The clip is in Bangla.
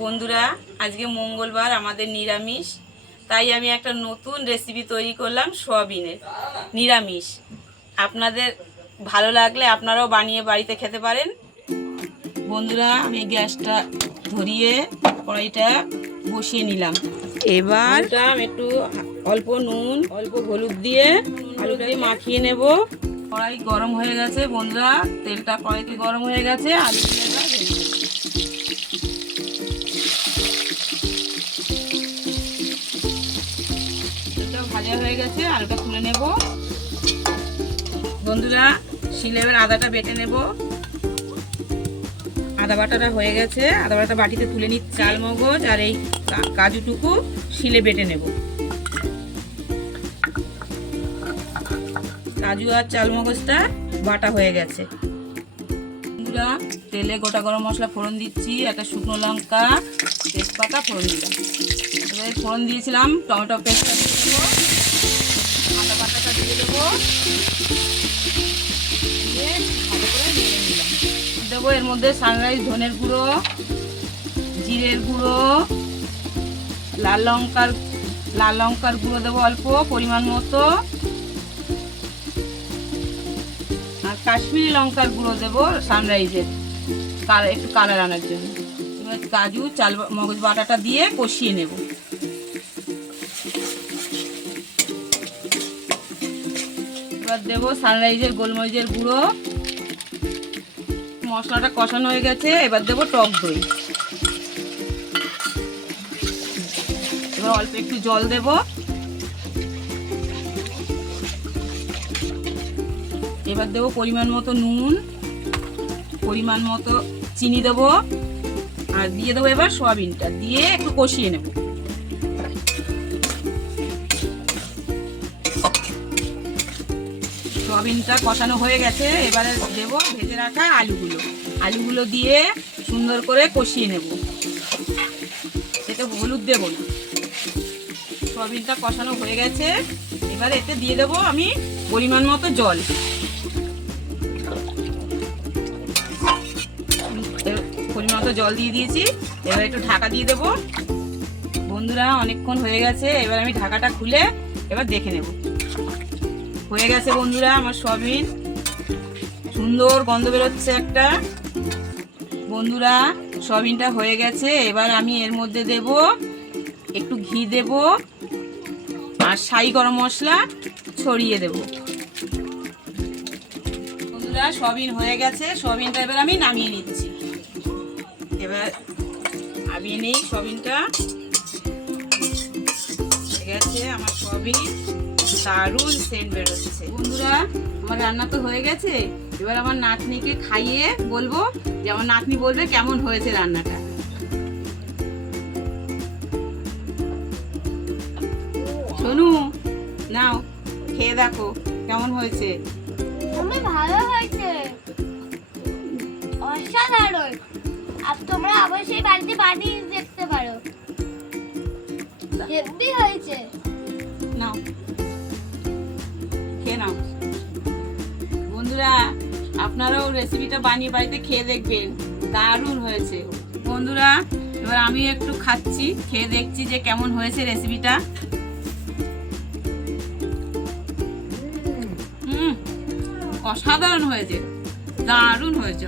বন্ধুরা, আজকে মঙ্গলবার, আমাদের নিরামিষ। তাই আমি একটা নতুন রেসিপি তৈরি করলাম সয়াবিনের নিরামিষ। আপনাদের ভালো লাগলে আপনারাও বানিয়ে বাড়িতে খেতে পারেন। বন্ধুরা, আমি গ্যাসটা ধরিয়ে কড়াইটা বসিয়ে নিলাম। এবার একটু অল্প নুন, অল্প হলুদ দিয়ে আলুটাকে মাখিয়ে নেব। কড়াই গরম হয়ে গেছে বন্ধুরা, তেলটা কড়াইতে গরম হয়ে গেছে। আলুটা ভাজা হয়ে গেছে, আলুটা তুলে নেব। বন্ধুরা, শিলের আদাটা বেটে নেব। আদা বাটাটা হয়ে গেছে, আদা বাটাটা বাটিতে তুলে নিচ্ছি। চাল মগজ আর এই কাজুটুকু শিলে বেটে নেব। কাজু আর চাল মগজটা বাটা হয়ে গেছে। বন্ধুরা, তেলে গোটা গরম মশলা ফোড়ন দিচ্ছি, একটা শুকনো লঙ্কা, তেজপাতা ফোড়ন দিলাম। এবারে ফোড়ন দিয়েছিলাম, টমেটো পেস্টটা দিয়ে দেবো, আদা বাটাটা দিয়ে দেবো, ভালো করে নিয়ে নিলাম। দেবো এর মধ্যে সানরাইজ ধনের গুঁড়ো, জিরের গুঁড়ো, লাল লঙ্কার গুঁড়ো দেবো অল্প পরিমাণ মতো, আর কাশ্মীরি লঙ্কার গুঁড়ো দেবো সানরাইজের, একটু কালার আনার জন্য। এবার কাজু চাল মগজ বাটাটা দিয়ে কষিয়ে নেব। এবার দেবো সানরাইজের গোলমরিচের গুঁড়ো। মশলাটা কষানো হয়ে গেছে, এবার দেবো টক দই। এবার অল্প একটু জল দেব। এবার দেবো পরিমাণ মতো নুন, পরিমাণ মতো চিনি দেবো, আর দিয়ে দেবো এবার সয়াবিনটা দিয়ে একটু কষিয়ে নেব। সয়াবিনটা কষানো হয়ে গেছে, এবারে দেবো ভেজে রাখা আলুগুলো দিয়ে সুন্দর করে কষিয়ে নেব। এতে হলুদ দেবো না। সয়াবিনটা কষানো হয়ে গেছে, এবারে এতে দিয়ে দেবো আমি পরিমাণ মতো জল। পরিমাণ মতো জল দিয়ে দিয়েছি, এবার একটু ঢাকা দিয়ে দেবো। বন্ধুরা, অনেকক্ষণ হয়ে গেছে, এবার আমি ঢাকাটা খুলে এবার দেখে নেব। হয়ে গেছে বন্ধুরা আমার সয়াবিন, সুন্দর গন্ধ বেরোচ্ছে একটা। বন্ধুরা, সয়াবিনটা হয়ে গেছে, এবার আমি এর মধ্যে দেব একটু ঘি দেব, আর শাহি গরম মশলা ছড়িয়ে দেব। বন্ধুরা, সয়াবিন হয়ে গেছে, সয়াবিনটা এবার আমি নামিয়ে নিচ্ছি। এবার নামিয়ে নেই সয়াবিনটা। হয়ে গেছে আমার সয়াবিন, দারুণ সেন্ট বেরোচ্ছে। বন্ধুরা, আমার রান্না তো হয়ে গেছে, এবার আমার নাতনিকে খাইয়ে বলবো, যে আমার নাতনি বলবে কেমন হয়েছে রান্নাটা। শোনু, নাও খেয়ে দেখো কেমন হয়েছে। ভালো হয়েছে, অসাধারণ। আর তোমরা অবশ্যই বাড়িতে বানিয়ে দেখতে পারো, হেভি হয়েছে। নাও খেয়ে নাও। বন্ধুরা, আপনারাও রেসিপিটা বানিয়ে বাড়িতে খেয়ে দেখবেন, দারুণ হয়েছে। বন্ধুরা, এবার আমিও একটু খাচ্ছি, খেয়ে দেখছি যে কেমন হয়েছে রেসিপিটা। অসাধারণ হয়েছে, দারুণ হয়েছে।